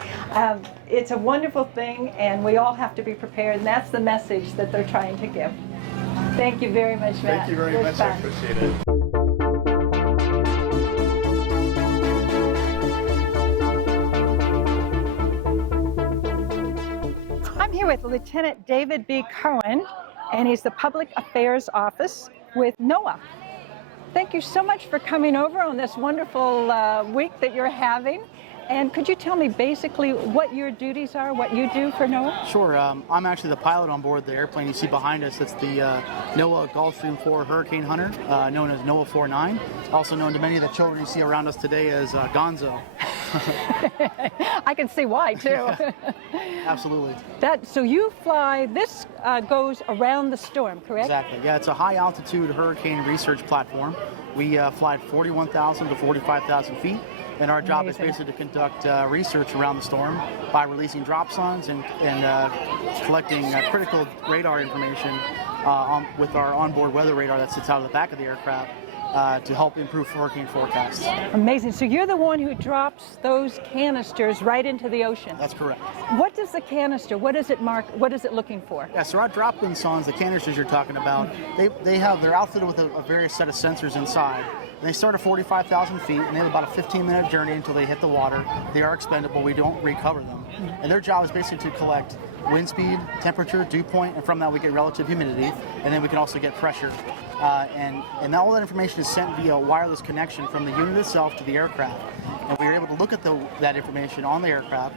It's a wonderful thing, and we all have to be prepared, and that's the message that they're trying to give. Thank you very much, Matt. Thank you very much. I appreciate it. I'm here with Lieutenant David B. Cohen, and he's the Public Affairs Office with NOAA. Thank you so much for coming over on this wonderful week that you're having. And could you tell me basically what your duties are, what you do for NOAA? Sure. I'm actually the pilot on board the airplane you see behind us. It's the NOAA Gulfstream 4 Hurricane Hunter, known as NOAA 49, also known to many of the children you see around us today as Gonzo. I can see why too. Absolutely. So you fly. This goes around the storm, correct? Exactly. Yeah, it's a high altitude hurricane research platform. We fly at 41,000 to 45,000 feet. And our job is basically to conduct research around the storm by releasing drop zones and collecting critical radar information with our onboard weather radar that sits out of the back of the aircraft to help improve hurricane forecasts. Amazing. So you're the one who drops those canisters right into the ocean. That's correct. What does the canister, what does it mark, what is it looking for? Yeah, so our drop-in sondes, the canisters you're talking about, they're outfitted with a various set of sensors inside. And they start at 45,000 feet, and they have about a 15-minute journey until they hit the water. They are expendable. We don't recover them. And their job is basically to collect wind speed, temperature, dew point, and from that we get relative humidity, and then we can also get pressure. And all that information is sent via a wireless connection from the unit itself to the aircraft. And we are able to look at that information on the aircraft,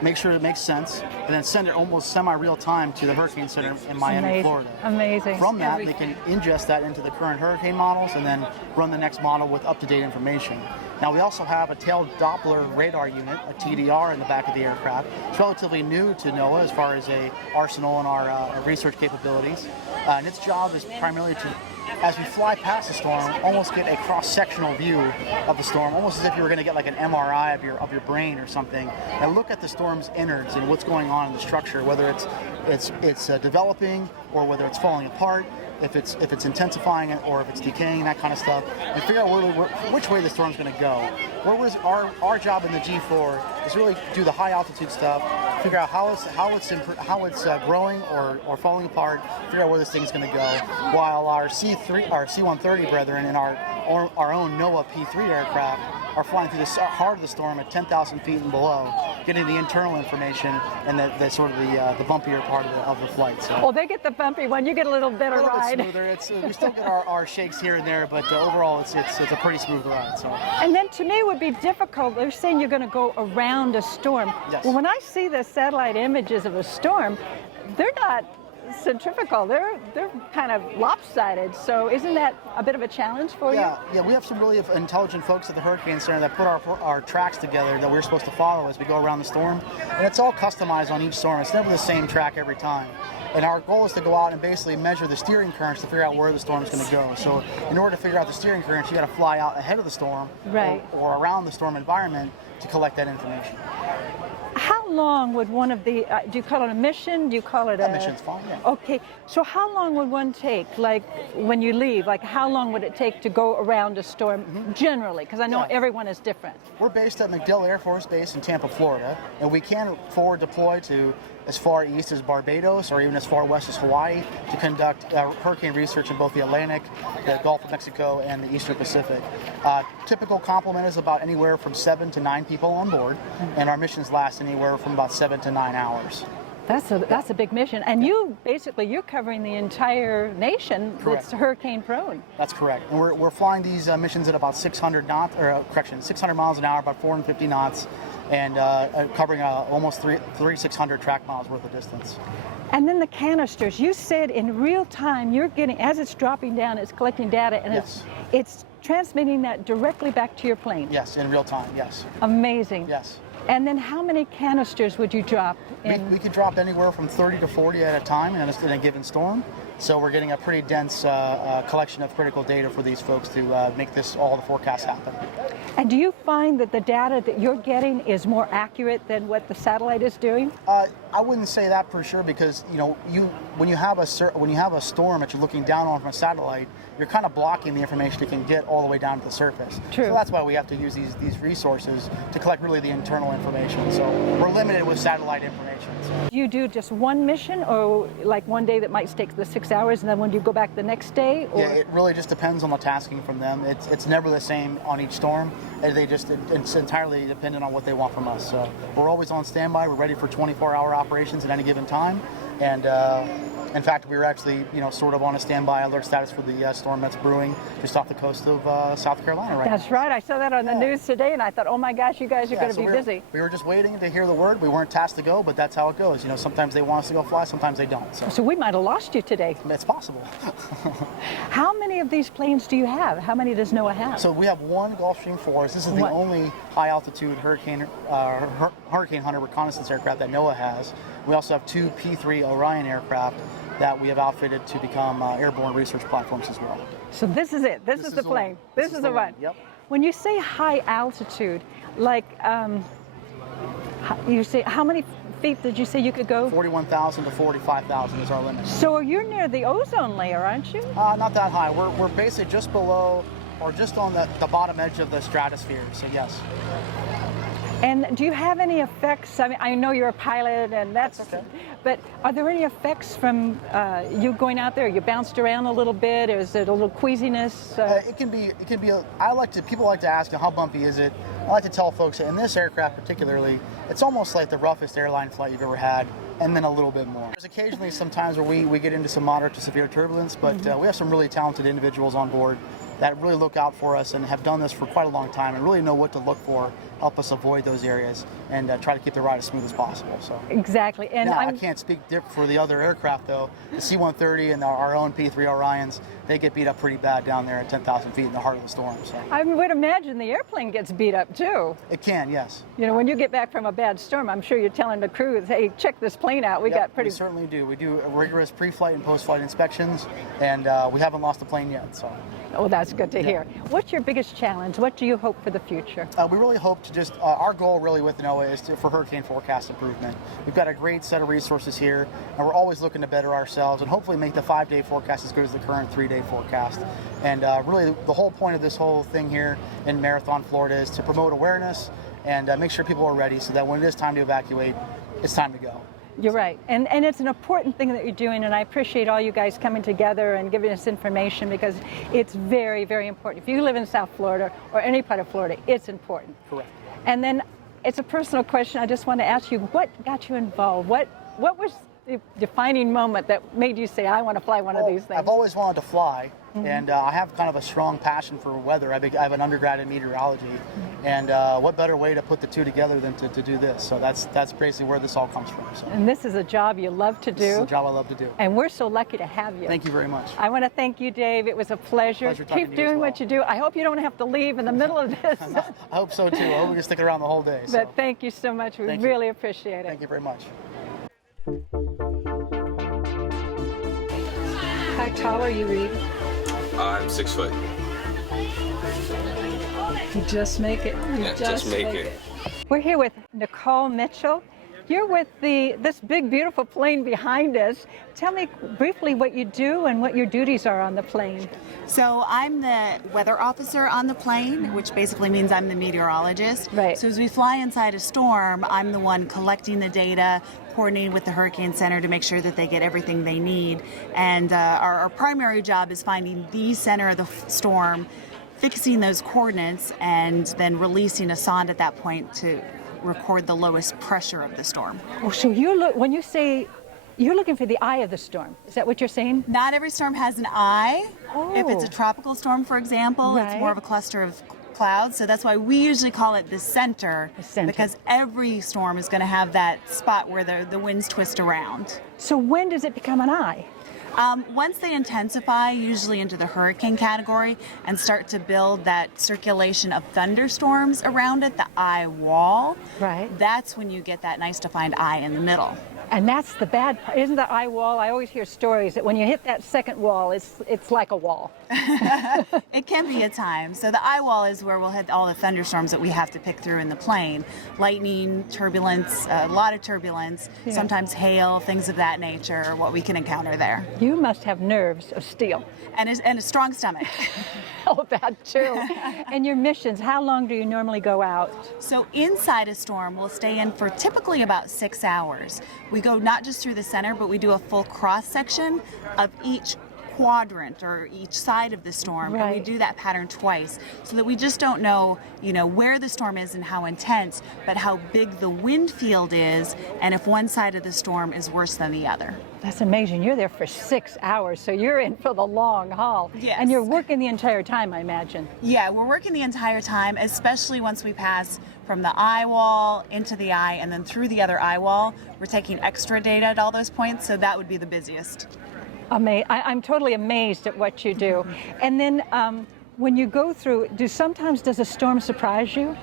make sure it makes sense, and then send it almost semi-real time to the Hurricane Center in Miami, Florida. Amazing. From that, they can ingest that into the current hurricane models and then run the next model with up-to-date information. Now, we also have a tail Doppler radar unit, a TDR, in the back of the aircraft. It's relatively new to NOAA as far as a arsenal and our research capabilities. And its job is primarily to, as we fly past the storm, almost get a cross-sectional view of the storm, almost as if you were going to get like an MRI of your brain or something, and look at the storm's innards and what's going on in the structure, whether it's developing or whether it's falling apart, if it's intensifying or if it's decaying, that kind of stuff, and figure out which way the storm's going to go. Our job in the G4 is really do the high altitude stuff, figure out how it's growing or falling apart, figure out where this thing's going to go, while our C-130 brethren and our own NOAA P3 aircraft are flying through the heart of the storm at 10,000 feet and below, getting the internal information and the sort of the bumpier part of the flight. So. Well, they get the bumpy one. You get a little better ride. Bit smoother. We still get our shakes here and there, but overall it's a pretty smooth ride. So. And then to me it would be difficult. They're saying you're going to go around a storm. Yes. Well, when I see the satellite images of a storm, they're not centrifugal. They're kind of lopsided. So isn't that a bit of a challenge for you? Yeah. We have some really intelligent folks at the Hurricane Center that put our tracks together that we're supposed to follow as we go around the storm, and it's all customized on each storm. It's never the same track every time. And our goal is to go out and basically measure the steering currents to figure out where the storm is going to go. So in order to figure out the steering currents, you got to fly out ahead of the storm, right, or around the storm environment to collect that information. How long would one of the, do you call it a mission? Do you call it a mission's fine, yeah. Okay, so how long would one take, like when you leave, like how long would it take to go around a storm generally? Because I know everyone is different. We're based at MacDill Air Force Base in Tampa, Florida, and we can forward deploy to as far east as Barbados or even as far west as Hawaii to conduct hurricane research in both the Atlantic, the Gulf of Mexico, and the Eastern Pacific. Typical complement is about anywhere from 7 to 9 people on board, and our missions last anywhere from about 7 to 9 hours. That's a big mission, and you're covering the entire nation that's hurricane prone. That's correct, and we're flying these missions at about 600 miles an hour, about 450 knots, and covering almost 3,600 track miles worth of distance. And then the canisters, you said in real time you're getting, as it's dropping down, it's collecting data, and it's transmitting that directly back to your plane. Yes, in real time. Yes. Amazing. Yes. And then how many canisters would you drop in? We could drop anywhere from 30 to 40 at a time in a given storm. So we're getting a pretty dense collection of critical data for these folks to make all the forecasts happen. And do you find that the data that you're getting is more accurate than what the satellite is doing? I wouldn't say that for sure, because when you have a storm that you're looking down on from a satellite, you're kind of blocking the information you can get all the way down to the surface. True. So that's why we have to use these resources to collect really the internal information. So we're limited with satellite information. So. Do you do just one mission, or like one day that might take the 6 hours, and then when you go back the next day? Or? Yeah, it really just depends on the tasking from them. It's never the same on each storm. It's entirely dependent on what they want from us. So we're always on standby. We're ready for 24-hour operations at any given time. And in fact, we were actually, sort of on a standby alert status for the storm that's brewing just off the coast of South Carolina right now. That's right. I saw that on the news today, and I thought, oh my gosh, you guys are going to be busy. We were just waiting to hear the word. We weren't tasked to go, but that's how it goes. Sometimes they want us to go fly, sometimes they don't. So we might have lost you today. It's possible. How many of these planes do you have? How many does NOAA have? So we have one Gulfstream Force. This is the only high-altitude hurricane hunter reconnaissance aircraft that NOAA has. We also have two P-3 Orion aircraft that we have outfitted to become airborne research platforms as well. So this is it. This is the plane. This is the one. Yep. When you say high altitude, like you say, how many feet did you say you could go? 41,000 to 45,000 is our limit. So you're near the ozone layer, aren't you? Not that high. We're basically just below or just on the bottom edge of the stratosphere. So yes. And do you have any effects? I mean, I know you're a pilot, and that's okay. But are there any effects from you going out there? You bounced around a little bit. Is it a little queasiness? It can be. People like to ask, how bumpy is it? I like to tell folks that in this aircraft particularly, it's almost like the roughest airline flight you've ever had, and then a little bit more. There's occasionally some times where we get into some moderate to severe turbulence, but we have some really talented individuals on board that really look out for us and have done this for quite a long time and really know what to look for, help us avoid those areas, and try to keep the ride as smooth as possible. So exactly. And now, I can't speak for the other aircraft though. The C-130 and our own P-3 Orions, they get beat up pretty bad down there at 10,000 feet in the heart of the storm. So I would imagine the airplane gets beat up too. It can, yes. When you get back from a bad storm, I'm sure you're telling the crew, hey, check this plane out. We certainly do. We do rigorous pre-flight and post-flight inspections, and we haven't lost a plane yet. So. Oh, that's good to hear. What's your biggest challenge? What do you hope for the future? We really hope to just, our goal really with NOAA is for hurricane forecast improvement. We've got a great set of resources here, and we're always looking to better ourselves and hopefully make the 5-day forecast as good as the current 3-day forecast. And really the whole point of this whole thing here in Marathon, Florida is to promote awareness and make sure people are ready so that when it is time to evacuate, it's time to go. You're right. And it's an important thing that you're doing, and I appreciate all you guys coming together and giving us information because it's very, very important. If you live in South Florida or any part of Florida, it's important. Correct. And then it's a personal question. I just want to ask you, what got you involved? What was the defining moment that made you say, I want to fly one of these things? I've always wanted to fly, and I have kind of a strong passion for weather. I have an undergrad in meteorology, and what better way to put the two together than to do this? So that's basically where this all comes from. So. And this is a job you love to do. This is a job I love to do. And we're so lucky to have you. Thank you very much. I want to thank you, Dave. It was a pleasure. Keep doing what you do. I hope you don't have to leave in the middle of this. I hope so too. I hope we can stick around the whole day. So. But thank you so much. We really appreciate it. Thank you very much. How tall are you, Reed? I'm 6 foot. You just make it. You just make it. We're here with Nicole Mitchell. You're with this big, beautiful plane behind us. Tell me briefly what you do and what your duties are on the plane. So I'm the weather officer on the plane, which basically means I'm the meteorologist. Right. So as we fly inside a storm, I'm the one collecting the data, coordinating with the Hurricane Center to make sure that they get everything they need. And our primary job is finding the center of the storm, fixing those coordinates, and then releasing a sonde at that point to record the lowest pressure of the storm. Oh, so when you say you're looking for the eye of the storm, is that what you're saying? Not every storm has an eye. Oh. If it's a tropical storm, for example, it's more of a cluster of clouds. So that's why we usually call it the center. Because every storm is going to have that spot where the winds twist around. So when does it become an eye? Once they intensify, usually into the hurricane category, and start to build that circulation of thunderstorms around it, the eye wall, right? That's when you get that nice defined eye in the middle. And that's the bad part. Isn't the eye wall? I always hear stories that when you hit that second wall, it's like a wall. It can be at times. So the eye wall is where we'll hit all the thunderstorms that we have to pick through in the plane. Lightning, turbulence, a lot of turbulence, sometimes hail, things of that nature are what we can encounter there. You must have nerves of steel. And a strong stomach. Oh, that too. And your missions, how long do you normally go out? So inside a storm, we'll stay in for typically about 6 hours. We go not just through the center, but we do a full cross section of each quadrant or each side of the storm, and we do that pattern twice, so that we just don't know, where the storm is and how intense, but how big the wind field is, and if one side of the storm is worse than the other. That's amazing. You're there for 6 hours, so you're in for the long haul. Yes. And you're working the entire time, I imagine. Yeah, we're working the entire time, especially once we pass from the eye wall into the eye and then through the other eye wall. We're taking extra data at all those points, so that would be the busiest. I'm totally amazed at what you do. And then when you go through, does a storm surprise you?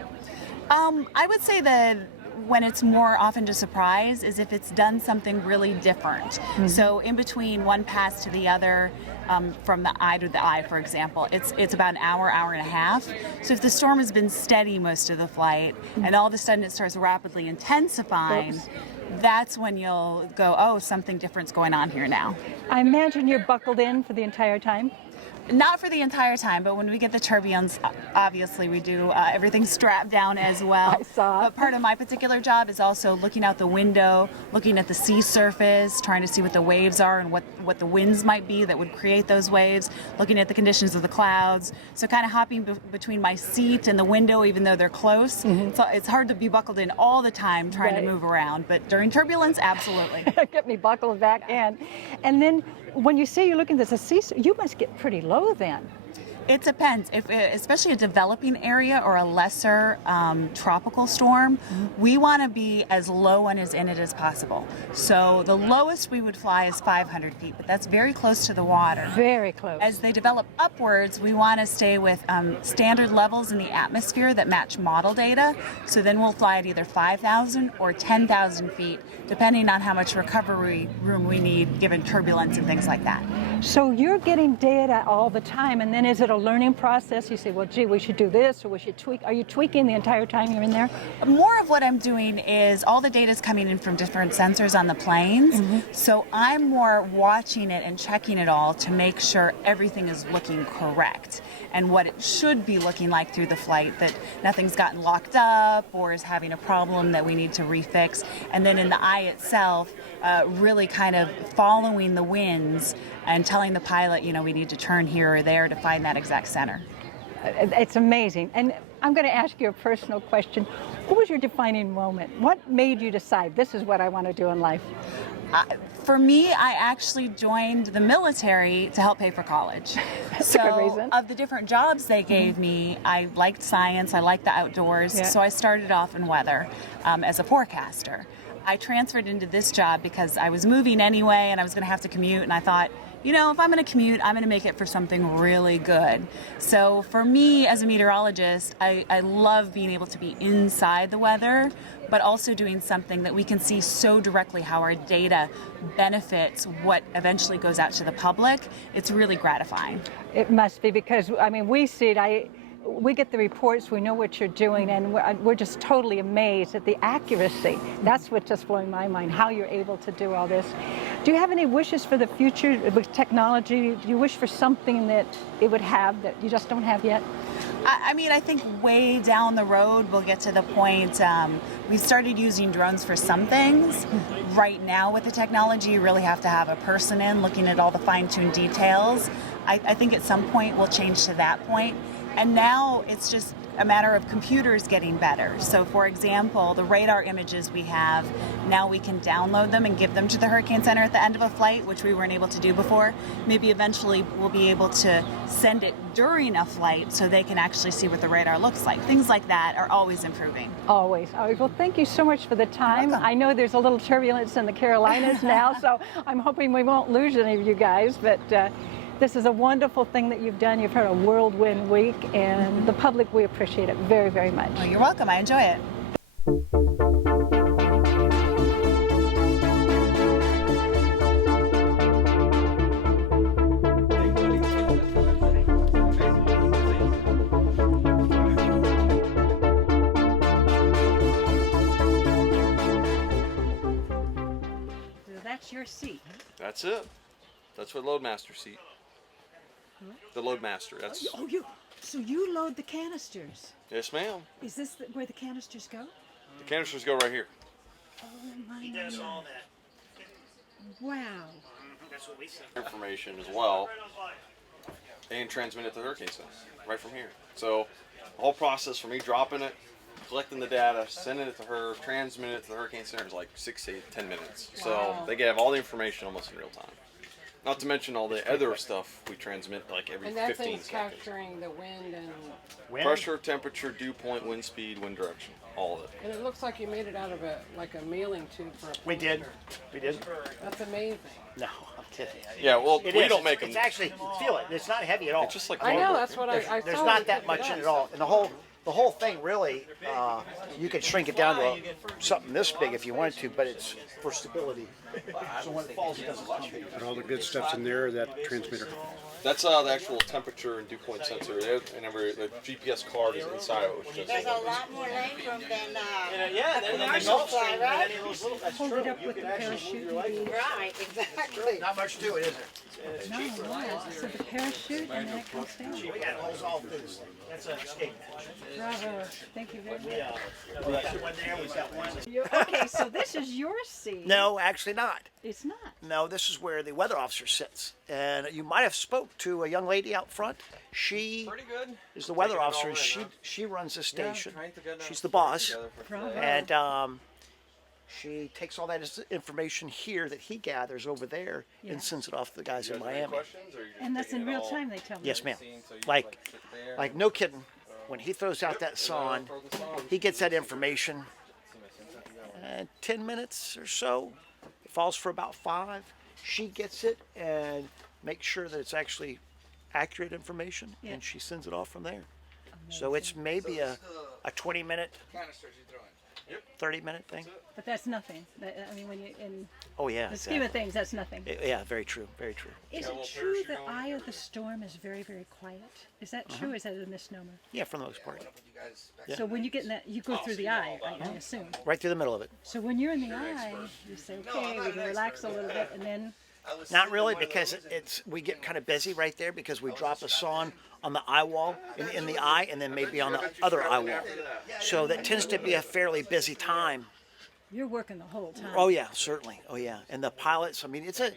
I would say that when it's more often to surprise is if it's done something really different. So in between one pass to the other, from the eye to the eye, for example, it's about an hour and a half. So if the storm has been steady most of the flight and all of a sudden it starts rapidly intensifying, that's when you'll go, oh, something different's going on here now. I imagine you're buckled in for the entire time? Not for the entire time, but when we get the turbulence, obviously we do everything strapped down as well. I saw. But part of my particular job is also looking out the window, looking at the sea surface, trying to see what the waves are and what the winds might be that would create those waves, looking at the conditions of the clouds. So kind of hopping between my seat and the window, even though they're close. So it's hard to be buckled in all the time trying to move around, but during turbulence, absolutely. Get me buckled back in. And then when you say you're looking at the sea, you must get pretty low then. It depends. Especially a developing area or a lesser tropical storm, we want to be as low and as in it as possible. So the lowest we would fly is 500 feet, but that's very close to the water. Very close. As they develop upwards, we want to stay with standard levels in the atmosphere that match model data. So then we'll fly at either 5,000 or 10,000 feet, depending on how much recovery room we need given turbulence and things like that. So you're getting data all the time, and then is it a learning process? You say, well, gee, we should do this, or we should tweak. Are you tweaking the entire time you're in there? More of what I'm doing is all the data is coming in from different sensors on the planes. So I'm more watching it and checking it all to make sure everything is looking correct and what it should be looking like through the flight, that nothing's gotten locked up or is having a problem that we need to refix. And then in the eye itself, really kind of following the winds and telling the pilot, we need to turn here or there to find that exact center. It's amazing. And I'm going to ask you a personal question. What was your defining moment? What made you decide this is what I want to do in life? For me, I actually joined the military to help pay for college. That's a good reason. Of the different jobs they gave me, I liked science, I liked the outdoors, so I started off in weather as a forecaster. I transferred into this job because I was moving anyway and I was going to have to commute, and I thought, if I'm going to commute, I'm going to make it for something really good. So for me as a meteorologist, I love being able to be inside the weather, but also doing something that we can see so directly how our data benefits what eventually goes out to the public. It's really gratifying. It must be, because, we see it. We get the reports, we know what you're doing, and we're just totally amazed at the accuracy. That's what's just blowing my mind, how you're able to do all this. Do you have any wishes for the future with technology? Do you wish for something that it would have that you just don't have yet? I think way down the road we'll get to the point, we've started using drones for some things. Right now with the technology, you really have to have a person in looking at all the fine-tuned details. I think at some point we'll change to that point. And now it's just a matter of computers getting better. So for example, the radar images we have, now we can download them and give them to the Hurricane Center at the end of a flight, which we weren't able to do before. Maybe eventually we'll be able to send it during a flight so they can actually see what the radar looks like. Things like that are always improving. Always. Well, thank you so much for the time. I know there's a little turbulence in the Carolinas now, so I'm hoping we won't lose any of you guys, but this is a wonderful thing that you've done. You've had a whirlwind week, and the public, we appreciate it very, very much. Well, you're welcome. I enjoy it. So that's your seat. That's it. That's what Loadmaster seat. The Loadmaster. That's. So you load the canisters. Yes, ma'am. Is this where the canisters go? The canisters go right here. Oh my God. Wow. information as well and transmit it to the Hurricane Center right from here. So the whole process for me dropping it, collecting the data, sending it to her, transmitting it to the Hurricane Center is like 6 to 10 minutes. So they have all the information almost in real time. Not to mention all the other stuff we transmit like every 15 seconds. And that's capturing the wind and... Pressure, temperature, dew point, wind speed, wind direction, all of it. And it looks like you made it out of like a mailing tube for a... We did. That's amazing. No, I'm kidding. Yeah, well, we don't make them. It's actually, feel it. It's not heavy at all. It's just like I know, that's what I saw. There's not that much in it at all. And the whole thing really, you could shrink it down to something this big if you wanted to, but it's for stability. So when it falls, it doesn't touch you. And all the good stuff's in there, that transmitter. That's the actual temperature and dew point sensor. And the GPS card is inside of it. There's a lot more lane from than the Gulf Stream than any of those little. That's Hold true. it up with the parachute. right, exactly. Not much to it, is it? No, so the parachute and then it comes down. We got holes all through this thing. That's an escape hatch. Bravo. Thank you very much. We got one there, we got one. Okay, so this is your seat. No, actually not. It's not. No, this is where the weather officer sits. And you might have spoke to a young lady out front. She is the weather officer. And she runs the station. She's the boss. And she takes all that information here that he gathers over there and sends it off to the guys in Miami. And that's in real time, they tell me. Yes, ma'am. Like no kidding. When he throws out that song, he gets that information. 10 minutes or so. It falls for about 5. She gets it and makes sure that it's actually accurate information, and she sends it off from there. So it's maybe a 20-minute, 30-minute thing. But that's nothing. I mean, when you in the scheme of things, that's nothing. Yeah, very true, very true. Is it true the eye of the storm is very, very quiet? Is that true, or is that a misnomer? Yeah, for the most part. Yeah. So when you get in that, you go through the eye, I assume. Right through the middle of it. So when you're in the eye, you say, okay, we can relax a little bit, and then... Not really, because we get kind of busy right there because we drop a song on the eye wall, in the eye, and then maybe on the other eye wall. So that tends to be a fairly busy time. You're working the whole time. Oh yeah, certainly. Oh yeah, and the pilots. I mean, it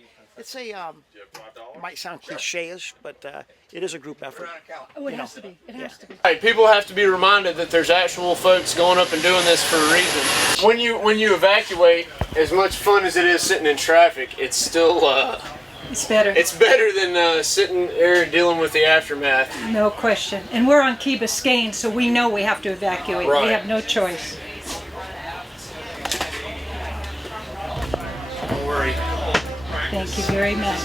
might sound cliche-ish, but it is a group effort. Oh, it has to be. It has to be. Hey, people have to be reminded that there's actual folks going up and doing this for a reason. When you evacuate, as much fun as it is sitting in traffic, it's still it's better. It's better than sitting there dealing with the aftermath. No question. And we're on Key Biscayne, so we know we have to evacuate. Right. We have no choice. Don't worry. Thank you very much.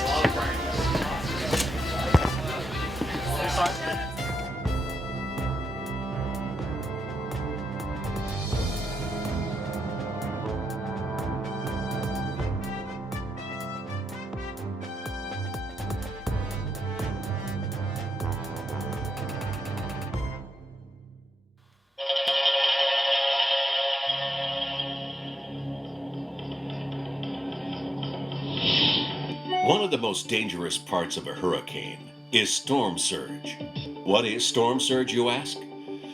One of the most dangerous parts of a hurricane is storm surge. What is storm surge, you ask?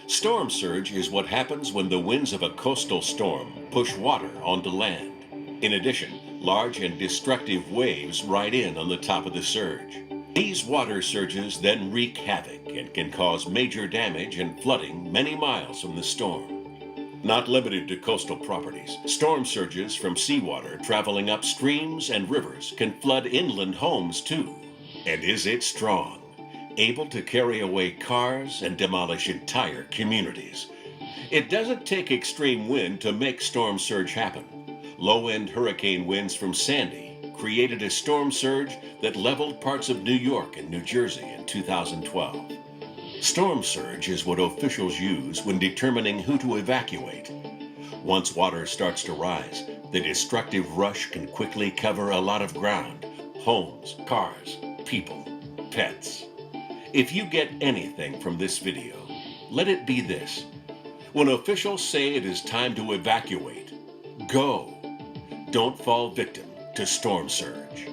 Storm surge is what happens when the winds of a coastal storm push water onto land. In addition, large and destructive waves ride in on the top of the surge. These water surges then wreak havoc and can cause major damage and flooding many miles from the storm. Not limited to coastal properties, storm surges from seawater traveling up streams and rivers can flood inland homes too. And is it strong? Able to carry away cars and demolish entire communities. It doesn't take extreme wind to make storm surge happen. Low-end hurricane winds from Sandy created a storm surge that leveled parts of New York and New Jersey in 2012. Storm surge is what officials use when determining who to evacuate. Once water starts to rise, the destructive rush can quickly cover a lot of ground: homes, cars, people, pets. If you get anything from this video, let it be this. When officials say it is time to evacuate, go. Don't fall victim to storm surge.